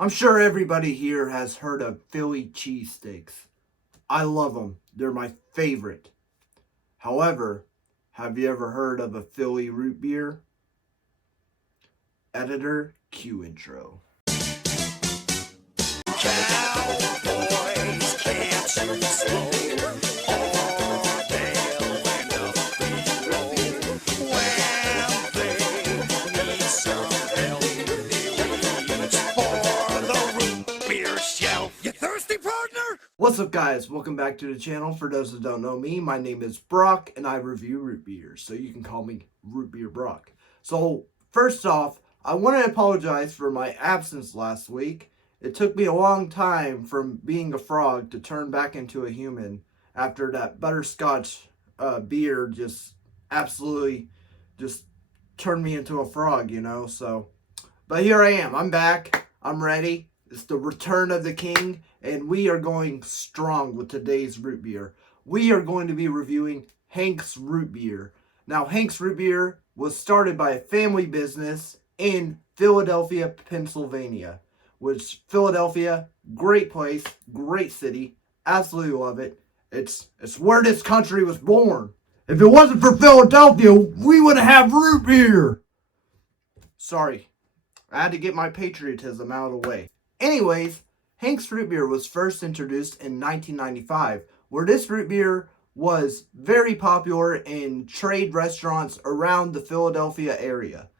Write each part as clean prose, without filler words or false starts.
I'm sure everybody here has heard of Philly cheesesteaks. I love them. They're my favorite. However, have you ever heard of a Philly root beer? Editor, cue intro. Cowboys can't shoot slow. Or they'll end up below. When they need some help, they reach for the root beer shelf. You thirsty, partner? What's up, guys? Welcome back to the channel. For those that don't know me, my name is Brock and I review root beers, so you can call me Root Beer Brock. So first off, I want to apologize for my absence last week. It took me a long time from being a frog to turn back into a human after that butterscotch beer just absolutely just turned me into a frog, so. But here I am. I'm back. I'm ready. It's the return of the king, and we are going strong with today's root beer. We are going to be reviewing Hank's Root Beer. Now, Hank's Root Beer was started by a family business in Philadelphia, Pennsylvania. Which, Philadelphia, great place, great city, absolutely love it. It's where this country was born. If it wasn't for Philadelphia, we wouldn't have root beer. Sorry, I had to get my patriotism out of the way. Anyways, Hank's Root Beer was first introduced in 1995, where this root beer was very popular in trade restaurants around the Philadelphia area.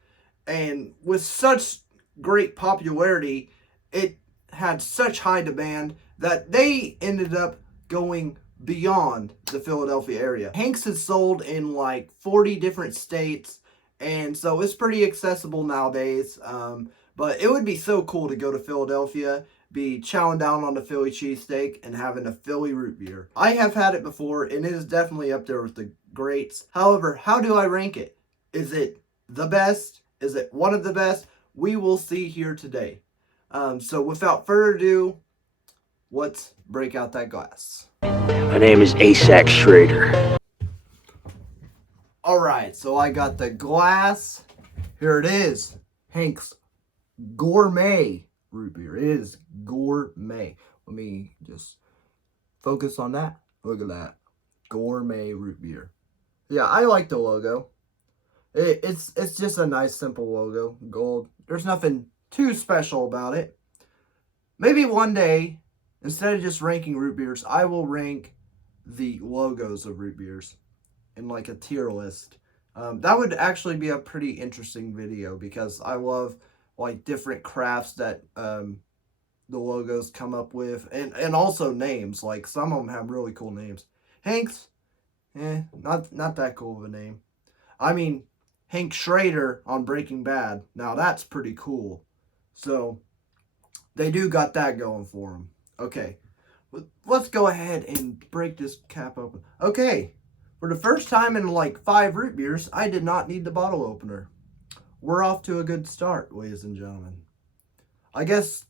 And with such great popularity, it had such high demand that they ended up going beyond the Philadelphia area. Hank's is sold in like 40 different states, and so it's pretty accessible nowadays. But it would be so cool to go to Philadelphia, be chowing down on the Philly cheesesteak, and having a Philly root beer. I have had it before, and it is definitely up there with the greats. However, how do I rank it? Is it the best? Is it one of the best? We will see here today. So without further ado, let's break out that glass. My name is Asac Schrader. Alright, so I got the glass. Here it is. Hank's Gourmet root beer. It is gourmet. Let me just focus on that. Look at that. Gourmet root beer. Yeah, I like the logo. It's just a nice, simple logo. Gold. There's nothing too special about it. Maybe one day, instead of just ranking root beers, I will rank the logos of root beers in like a tier list. That would actually be a pretty interesting video because I love like different crafts that the logos come up with, and also names. Like some of them have really cool names. Hank's, not that cool of a name. I mean, Hank Schrader on Breaking Bad. Now that's pretty cool. So they do got that going for them. Okay, let's go ahead and break this cap open. Okay, for the first time in like 5 root beers, I did not need the bottle opener. We're off to a good start, ladies and gentlemen. I guess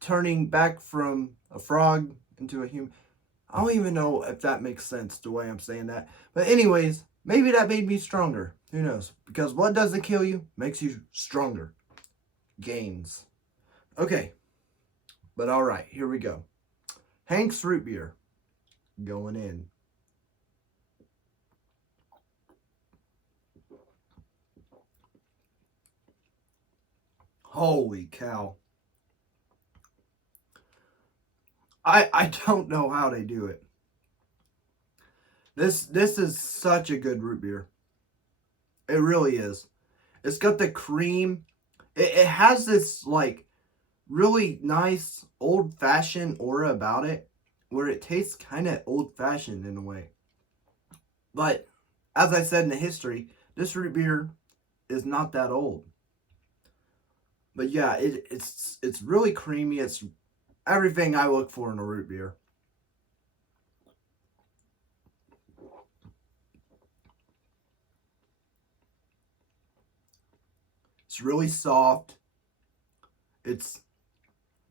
turning back from a frog into a human, I don't even know if that makes sense the way I'm saying that. But anyways, maybe that made me stronger. Who knows? Because what doesn't kill you makes you stronger. Gains. Okay. But alright, here we go. Hank's Root Beer. Going in. Holy cow. I don't know how they do it. This is such a good root beer. It really is. It's got the cream. It has this like really nice old-fashioned aura about it, where it tastes kind of old-fashioned in a way. But as I said in the history, this root beer is not that old. But yeah, it's really creamy. It's everything I look for in a root beer. It's really soft.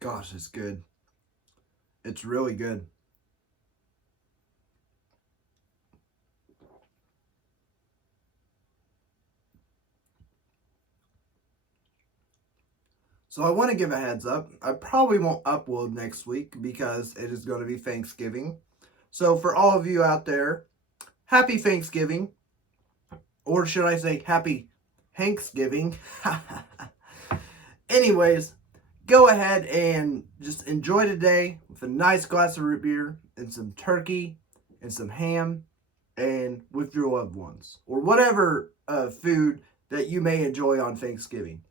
Gosh, it's good. It's really good. So I want to give a heads up. I probably won't upload next week because it is going to be Thanksgiving. So for all of you out there, happy Thanksgiving. Or should I say happy Thanksgiving? Anyways, go ahead and just enjoy today with a nice glass of root beer and some turkey and some ham and with your loved ones. Or whatever food that you may enjoy on Thanksgiving.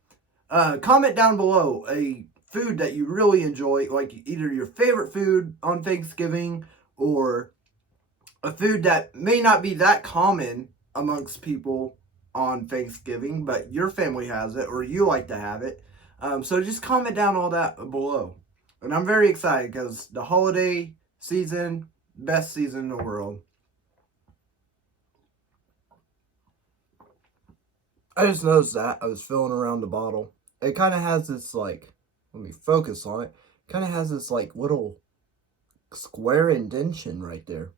Comment down below a food that you really enjoy, like either your favorite food on Thanksgiving or a food that may not be that common amongst people on Thanksgiving, but your family has it or you like to have it. So just comment down all that below. And I'm very excited because the holiday season, best season in the world. I just noticed that I was filling around the bottle. It kind of has this like, let me focus on it. Kind of has this like little square indentation right there.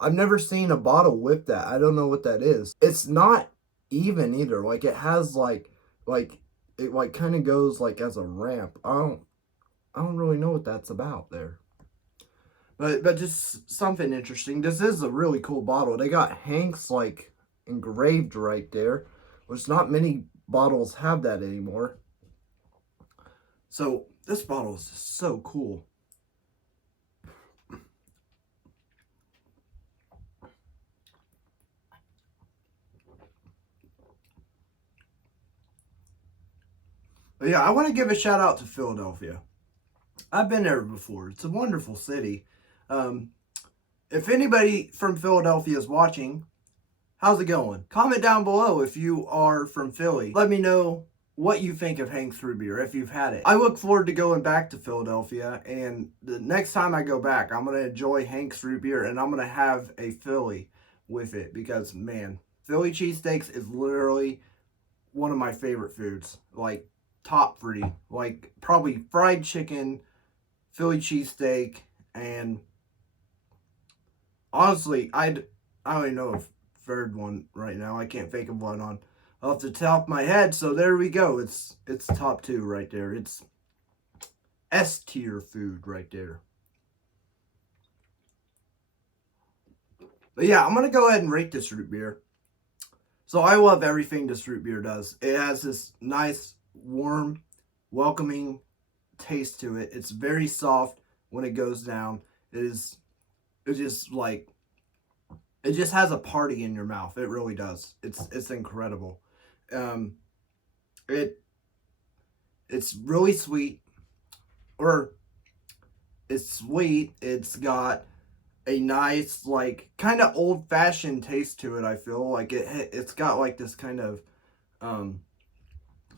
I've never seen a bottle with that. I don't know what that is. It's not even either. Like it has like it like kind of goes like as a ramp. I don't really know what that's about there. But just something interesting. This is a really cool bottle. They got Hank's like engraved right there, which not many bottles have that anymore. So this bottle is just so cool. But yeah, I want to give a shout out to Philadelphia. I've been there before. It's a wonderful city. If anybody from Philadelphia is watching, how's it going? Comment down below if you are from Philly. Let me know what you think of Hank's root beer, if you've had it. I look forward to going back to Philadelphia, and the next time I go back, I'm going to enjoy Hank's root beer, and I'm going to have a Philly with it, because, man, Philly cheesesteaks is literally one of my favorite foods. Like, top 3. Like, probably fried chicken, Philly cheesesteak, and honestly, I don't even know if third one right now. I can't think of one off the top of my head. So there we go. It's top 2 right there. It's S tier food right there. But yeah, I'm gonna go ahead and rate this root beer. So I love everything this root beer does. It has this nice, warm, welcoming taste to it. It's very soft when it goes down. It's just like, it just has a party in your mouth. It really does. It's incredible. It's really sweet, or it's sweet. It's got a nice, like, kind of old-fashioned taste to it. I feel like it's got like this kind of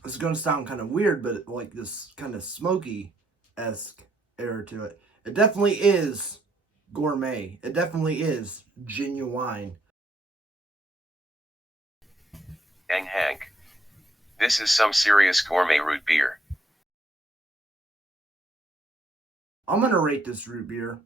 it's gonna sound kind of weird, but like this kind of smoky-esque air to it. It definitely is gourmet. It definitely is genuine. Dang Hank. This is some serious gourmet root beer. I'm gonna rate this root beer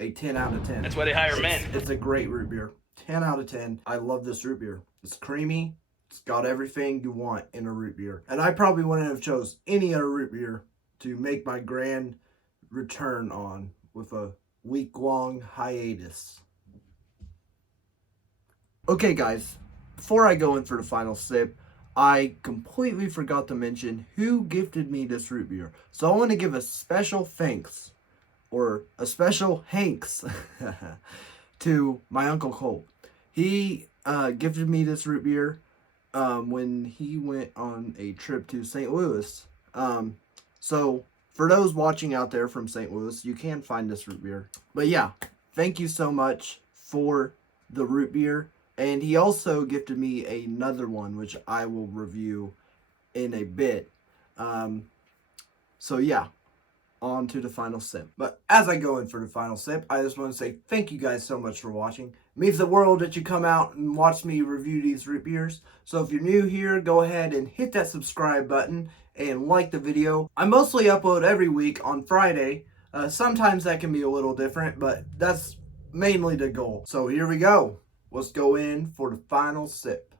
a 10 out of 10. That's why they hire men. It's a great root beer. 10 out of 10. I love this root beer. It's creamy. It's got everything you want in a root beer. And I probably wouldn't have chose any other root beer to make my grand return on with a week-long hiatus. Okay, guys, before I go in for the final sip, I completely forgot to mention who gifted me this root beer. So I want to give a special thanks, or a special Hanks, to my Uncle Cole. He gifted me this root beer when he went on a trip to St. Louis. So for those watching out there from St. Louis, you can find this root beer. But yeah, thank you so much for the root beer. And he also gifted me another one, which I will review in a bit. So yeah, on to the final sip. But as I go in for the final sip, I just want to say thank you guys so much for watching. It means the world that you come out and watch me review these root beers. So if you're new here, go ahead and hit that subscribe button and like the video. I mostly upload every week on Friday. Sometimes that can be a little different, but that's mainly the goal. So here we go. Let's go in for the final sip.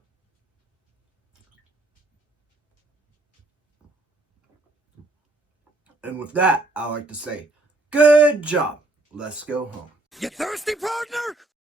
And with that, I like to say, good job. Let's go home. You thirsty, partner?